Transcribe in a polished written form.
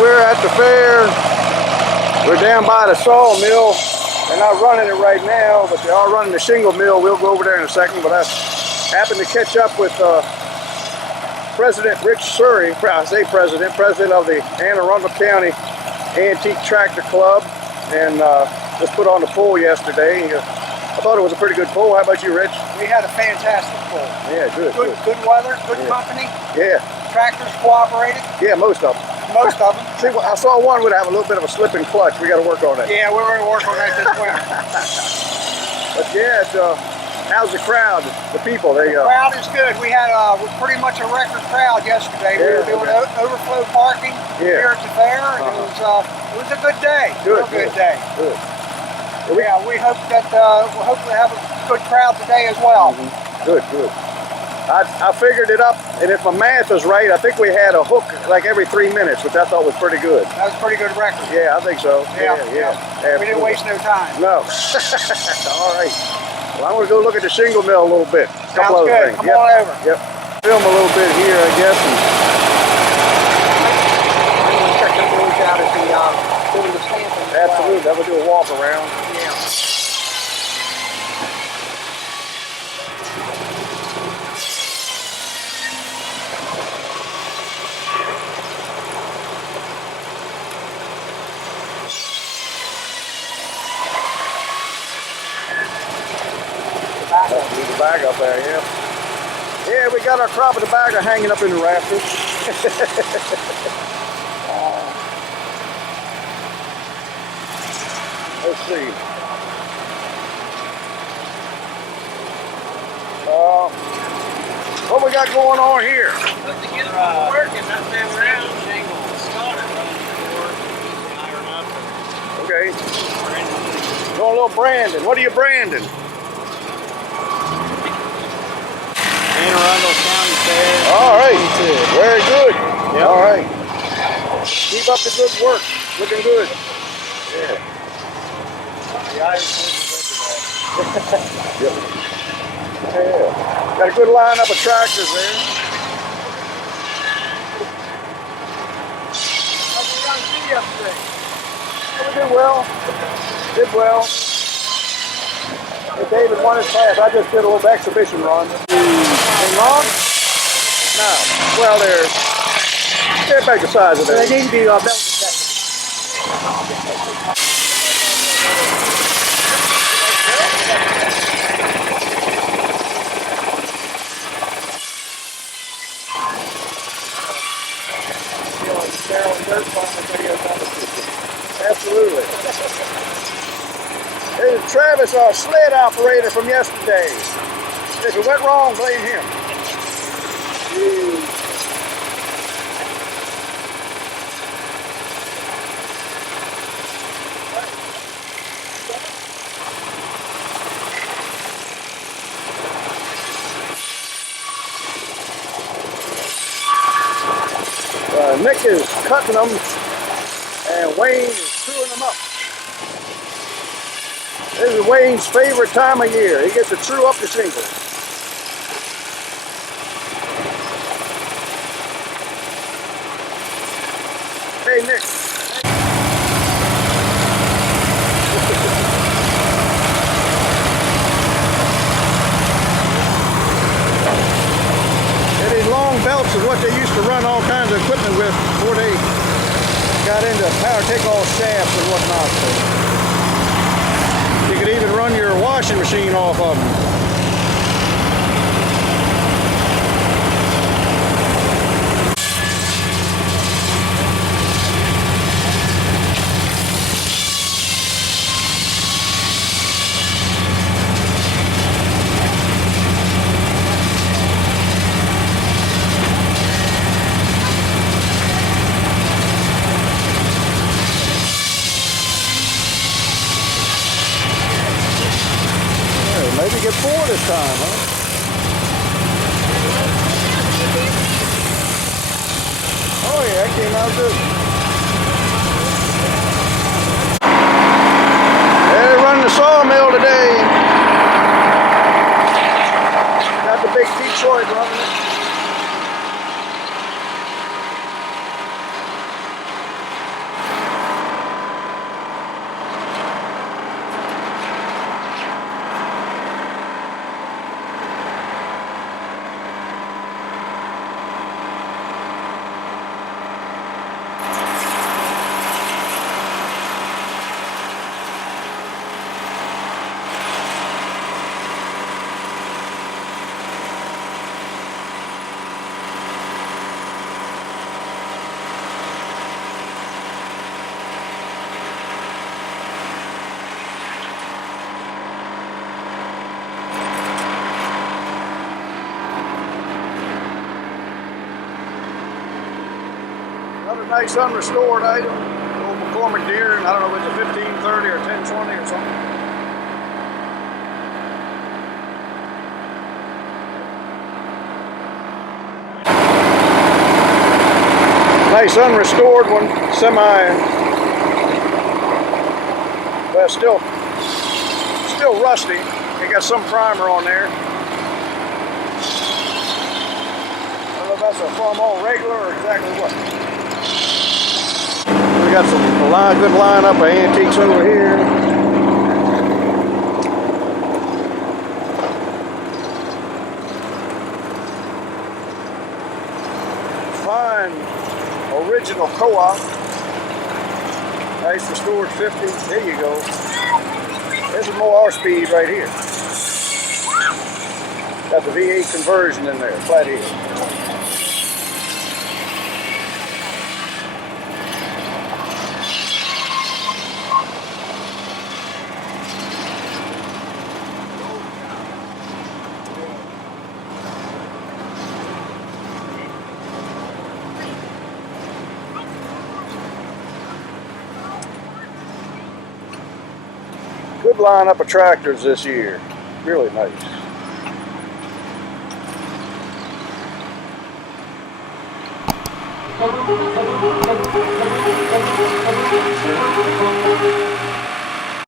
We're at the fair. We're down by the sawmill. They're not running it right now, but they are running the shingle mill. We'll go over there in a second, but I happened to catch up with President Rich Surrey. I say president of the Arundel County Antique Tractor Club, and just put on the poll yesterday. I thought it was a pretty good poll. How about you, Rich? We had a fantastic poll. Yeah, good. Good weather, good company. Yeah. Tractors cooperated. Yeah, most of them. Most of them. See, I saw one would have a little bit of a slip and clutch. We got to work on that. Yeah, we're going to work on that this winter. But yeah, how's the crowd? The people? The crowd is good. We had pretty much a record crowd yesterday. Yeah, we were doing overflow parking here at the fair, and it was a good day. Good day. Good. Yeah, we hope that we'll hopefully have a good crowd today as well. Good. I figured it up, and if my math is right, I think we had a hook like every 3 minutes, which I thought was pretty good. That was a pretty good record. Yeah, I think so. Yeah. We didn't waste no time. No. All right. Well, I'm going to go look at the shingle mill a little bit. Sounds good. Come on over. Yep. Film a little bit here, I guess. And I'm going to check the boys out at doing the stamping. Absolutely. We'll do a walk around. Yeah. There's a bag up there, yeah. Yeah, we got our crop of tobacco hanging up in the rafters. Let's see. What we got going on here? Put the get working, that damn round shingle started running before iron up. Okay. Doing a little branding. What are you branding? Arundel County Fair. All right. Very good. Yep. All right. Keep up the good work. Looking good. Yeah. Yep. Yeah. Got a good lineup of tractors there. How did you guys do yesterday? We did well. Hey, David won his class. I just did a little exhibition run. Anything wrong? No. Well, they're about the size of that. They need to be belt protected. Absolutely. There's Travis, our sled operator from yesterday. If it went wrong, blame him. Nick is cutting them, and Wayne is screwing them up. This is Wayne's favorite time of year. He gets to true up the shingle. Hey, Nick. And these long belts is what they used to run all kinds of equipment with before they got into power take-all shafts and whatnot. So you could even run machine off of them. Maybe get 4 this time, huh? Oh yeah, that came out good. They're running the sawmill today. Got the big Detroit running it. Another nice unrestored item, old McCormick deer, and I don't know if it's a 1530 or 1020 or something. Nice unrestored one, but still rusty. It got some primer on there. I don't know if that's a farm all regular or exactly what. We got some good lineup of antiques over here. Fine original co-op. Nice restored 50. There you go. There's a more R-speed right here. Got the V8 conversion in there, flathead. Good lineup of tractors this year. Really nice.